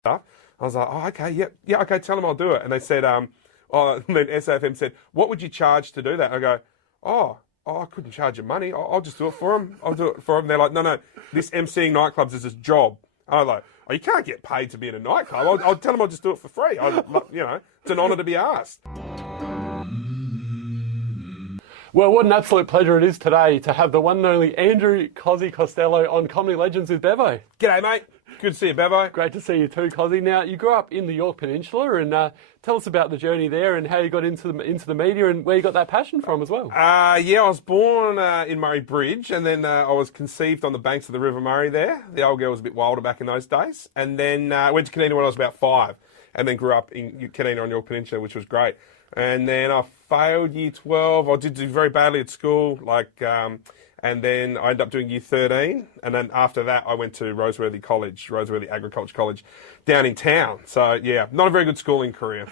stuff. I was like, oh, okay, yep, yeah, okay, tell them I'll do it. And they said, and then SAFM said, what would you charge to do that? I go, I couldn't charge you money. I'll just do it for them. I'll do it for them. They're like, no, this emceeing nightclubs is a job. I was like, oh, you can't get paid to be in a nightclub. I'll tell them I'll just do it for free. It's an honour to be asked. Well, what an absolute pleasure it is today to have the one and only Andrew Cosi Costello on Comedy Legends with Bevo. G'day, mate. Good to see you, Bevo. Great to see you too, Cosi. Now, you grew up in the York Peninsula, and tell us about the journey there and how you got into the media and where you got that passion from as well. Yeah, I was born in Murray Bridge, and then I was conceived on the banks of the River Murray there. The old girl was a bit wilder back in those days. And then went to Canina when I was about 5, and then grew up in Canina on York Peninsula, which was great. And then I failed year 12. I did do very badly at school, and then I ended up doing year 13. And then after that, I went to Roseworthy Agriculture College down in town. So, yeah, not a very good schooling career.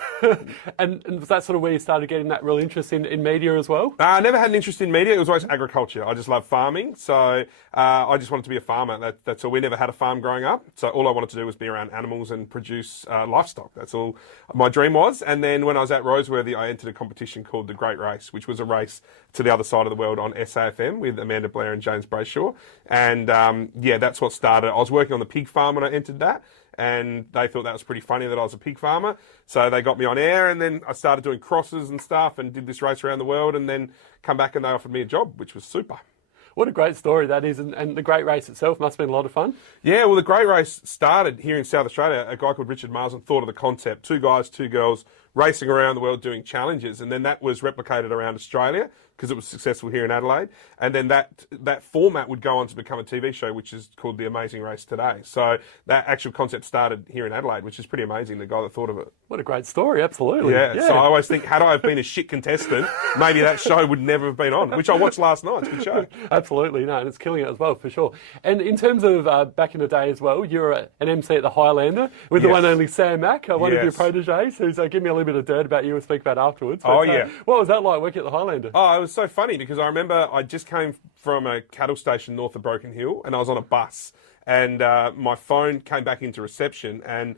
and was that sort of where you started getting that real interest in media as well? I never had an interest in media. It was always agriculture. I just loved farming. So I just wanted to be a farmer. That's all. We never had a farm growing up. So all I wanted to do was be around animals and produce livestock. That's all my dream was. And then when I was at Roseworthy, I entered a competition called the Great Race, which was a race to the other side of the world on SAFM with Amanda Blair and James Brayshaw. And that's what started. I was working on the pig farm when I entered that. And they thought that was pretty funny that I was a pig farmer. So they got me on air, and then I started doing crosses and stuff and did this race around the world, and then come back and they offered me a job, which was super. What a great story that is, and the Great Race itself must have been a lot of fun. Yeah, well, the Great Race started here in South Australia. A guy called Richard Marsden thought of the concept, 2 guys, 2 girls, racing around the world doing challenges, and then that was replicated around Australia because it was successful here in Adelaide, and then that format would go on to become a TV show, which is called The Amazing Race Today. So that actual concept started here in Adelaide, which is pretty amazing, the guy that thought of it. What a great story, absolutely. Yeah. So I always think, had I have been a shit contestant, maybe that show would never have been on, which I watched last night. It's a good show. Absolutely, no, and it's killing it as well, for sure. And in terms of back in the day as well, you're an MC at the Highlander with the one and only Sam Mack, one of your proteges, who's given me a little bit of dirt about you. We'll speak about afterwards. But, what was that like working at the Highlander? Oh, it was so funny because I remember I just came from a cattle station north of Broken Hill, and I was on a bus. And my phone came back into reception, and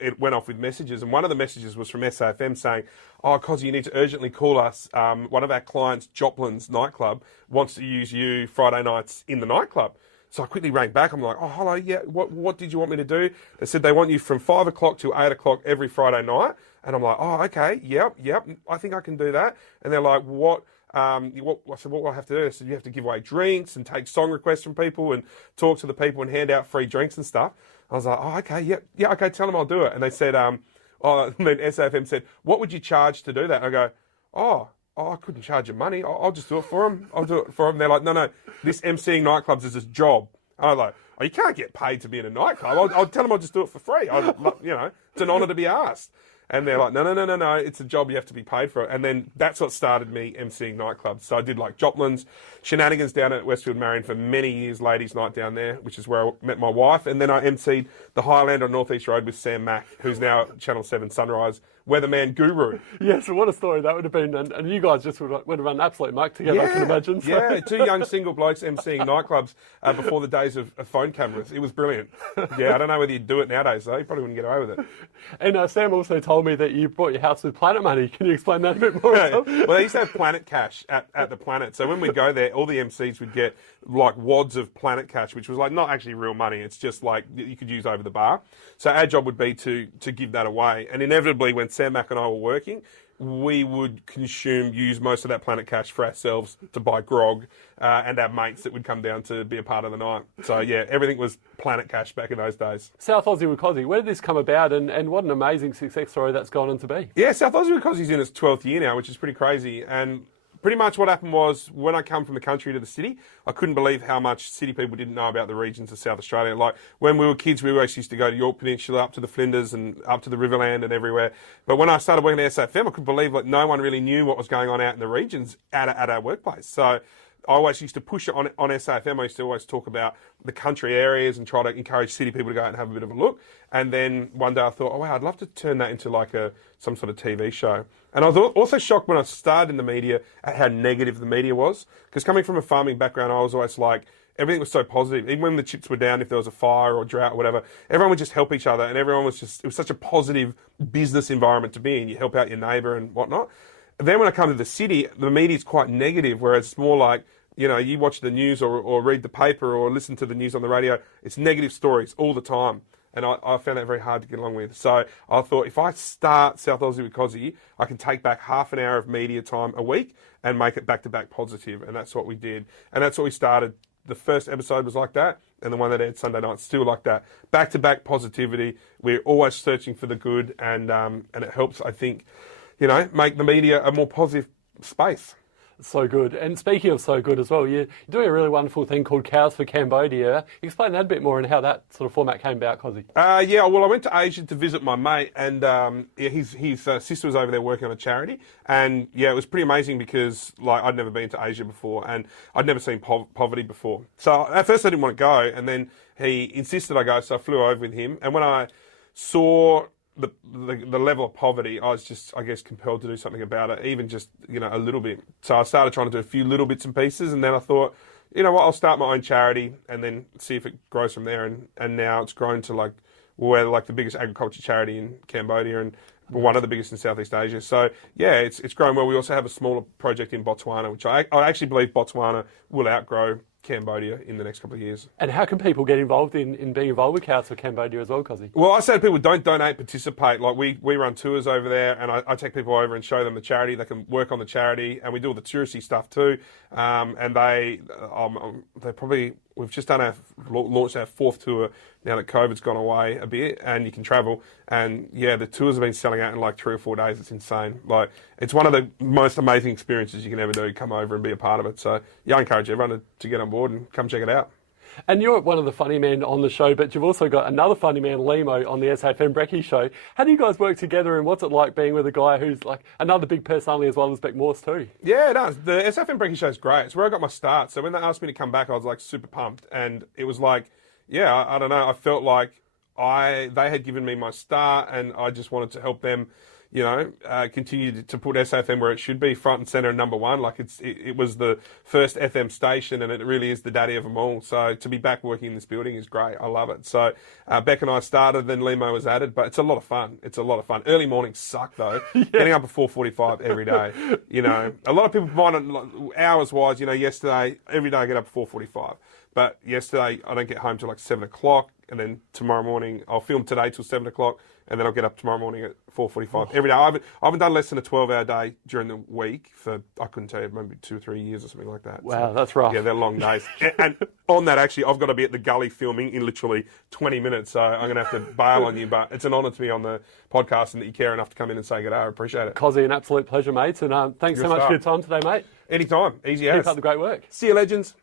it went off with messages. And one of the messages was from SAFM saying, oh, Cosi, you need to urgently call us. One of our clients, Joplin's nightclub, wants to use you Friday nights in the nightclub. So I quickly rang back. I'm like, oh, hello, yeah, what did you want me to do? They said they want you from 5 o'clock till 8 o'clock every Friday night. And I'm like, oh, okay, yep, I think I can do that. And they're like, what? I said, what will I have to do? They said, you have to give away drinks and take song requests from people and talk to the people and hand out free drinks and stuff. I was like, oh, okay, yeah, okay, tell them I'll do it. And they said, and then SAFM said, what would you charge to do that? And I go, I couldn't charge you money. I'll just do it for them. I'll do it for them. They're like, no, this emceeing nightclubs is a job. I was like, oh, you can't get paid to be in a nightclub. I'll tell them I'll just do it for free. It's an honour to be asked. And they're like, no, it's a job, you have to be paid for it. And then that's what started me emceeing nightclubs. So I did like Joplin's, Shenanigans down at Westfield Marion for many years, ladies' night down there, which is where I met my wife. And then I emceed the Highlander on North East Road with Sam Mack, who's now Channel 7 Sunrise weatherman guru. Yes, what a story that would have been. And you guys just would have run absolute muck together, I can imagine. So. Yeah, 2 young single blokes emceeing nightclubs before the days of phone cameras. It was brilliant. Yeah, I don't know whether you'd do it nowadays, though. You probably wouldn't get away with it. And Sam also told me that you bought your house with Planet money. Can you explain that a bit more? Well, they used to have Planet Cash at the Planet. So when we'd go there, all the MCs would get like wads of Planet Cash, which was like not actually real money. It's just like you could use over the bar. So our job would be to give that away. And inevitably, when Sam Mack and I were working, we would use most of that Planet Cash for ourselves to buy grog and our mates that would come down to be a part of the night. So, yeah, everything was Planet Cash back in those days. South Aussie with Cosi, where did this come about and what an amazing success story that's gone on to be? Yeah, South Aussie with Cosi's in its 12th year now, which is pretty crazy. And pretty much what happened was when I come from the country to the city, I couldn't believe how much city people didn't know about the regions of South Australia. Like when we were kids, we always used to go to York Peninsula, up to the Flinders and up to the Riverland and everywhere. But when I started working at SAFM, I couldn't believe like no one really knew what was going on out in the regions at our workplace. So I always used to push it on SAFM. I used to always talk about the country areas and try to encourage city people to go out and have a bit of a look. And then one day I thought, oh wow, I'd love to turn that into like some sort of TV show. And I was also shocked when I started in the media at how negative the media was. Because coming from a farming background, I was always like, everything was so positive. Even when the chips were down, if there was a fire or drought or whatever, everyone would just help each other, and everyone was just, it was such a positive business environment to be in. You help out your neighbour and whatnot. And then when I come to the city, the media's quite negative, whereas it's more like, you know, you watch the news or read the paper or listen to the news on the radio, it's negative stories all the time. And I found that very hard to get along with. So I thought, if I start South Aussie with Cosi, I can take back half an hour of media time a week and make it back-to-back positive. And that's what we did. And that's what we started. The first episode was like that, and the one that aired Sunday night still like that. Back-to-back positivity. We're always searching for the good, and it helps, I think, you know, make the media a more positive space. So good. And speaking of so good as well, you're doing a really wonderful thing called Cows for Cambodia. Explain that a bit more and how that sort of format came about, Cosi. Yeah, well, I went to Asia to visit my mate, and his sister was over there working on a charity. And yeah, it was pretty amazing because, like, I'd never been to Asia before, and I'd never seen poverty before. So at first I didn't want to go, and then he insisted I go, so I flew over with him. And when I saw the level of poverty, I was just, I guess, compelled to do something about it, even just, you know, a little bit. So I started trying to do a few little bits and pieces, and then I thought, you know what, I'll start my own charity and then see if it grows from there. And now it's grown to, like, we're like the biggest agriculture charity in Cambodia and one of the biggest in Southeast Asia. So yeah, it's grown well. We also have a smaller project in Botswana, which I actually believe Botswana will outgrow Cambodia in the next couple of years. And how can people get involved in being involved with Cows for Cambodia as well, Cosi? Well, I say to people, don't donate, participate. Like, we run tours over there, and I take people over and show them the charity. They can work on the charity, and we do all the touristy stuff too. And they probably, we've just launched our 4th tour now that COVID's gone away a bit and you can travel. And yeah, the tours have been selling out in like 3 or 4 days. It's insane. Like, it's one of the most amazing experiences you can ever do. Come over and be a part of it. So yeah, I encourage everyone to get on board and come check it out. And you're one of the funny men on the show, but you've also got another funny man, Limo, on the SAFM Brekkie show. How do you guys work together, and what's it like being with a guy who's like another big personality as well as Beck Morse too? Yeah, it does. The SAFM Brekkie show is great. It's where I got my start. So when they asked me to come back, I was like super pumped. And it was like, yeah, I don't know. I felt like they had given me my start, and I just wanted to help them, you know, continue to put SAFM where it should be, front and centre and number one. Like, it was the first FM station, and it really is the daddy of them all. So to be back working in this building is great. I love it. So Beck and I started, then Limo was added, but it's a lot of fun. It's a lot of fun. Early mornings suck though. Yeah. Getting up at 4:45 every day. You know, a lot of people find it hours wise. You know, yesterday every day I get up at 4:45, but yesterday I don't get home till like 7 o'clock. And then tomorrow morning, I'll film today till 7 o'clock, and then I'll get up tomorrow morning at 4:45 every day. I haven't done less than a 12-hour day during the week for, I couldn't tell you, maybe 2 or 3 years or something like that. Wow, so, that's rough. Yeah, they're long days. And on that, actually, I've got to be at the gully filming in literally 20 minutes, so I'm going to have to bail on you, but it's an honour to be on the podcast and that you care enough to come in and say good day. I appreciate it. Cosi, an absolute pleasure, mate, and thanks so much for your time today, mate. Anytime. Easy as. Keep up the great work. See you, legends.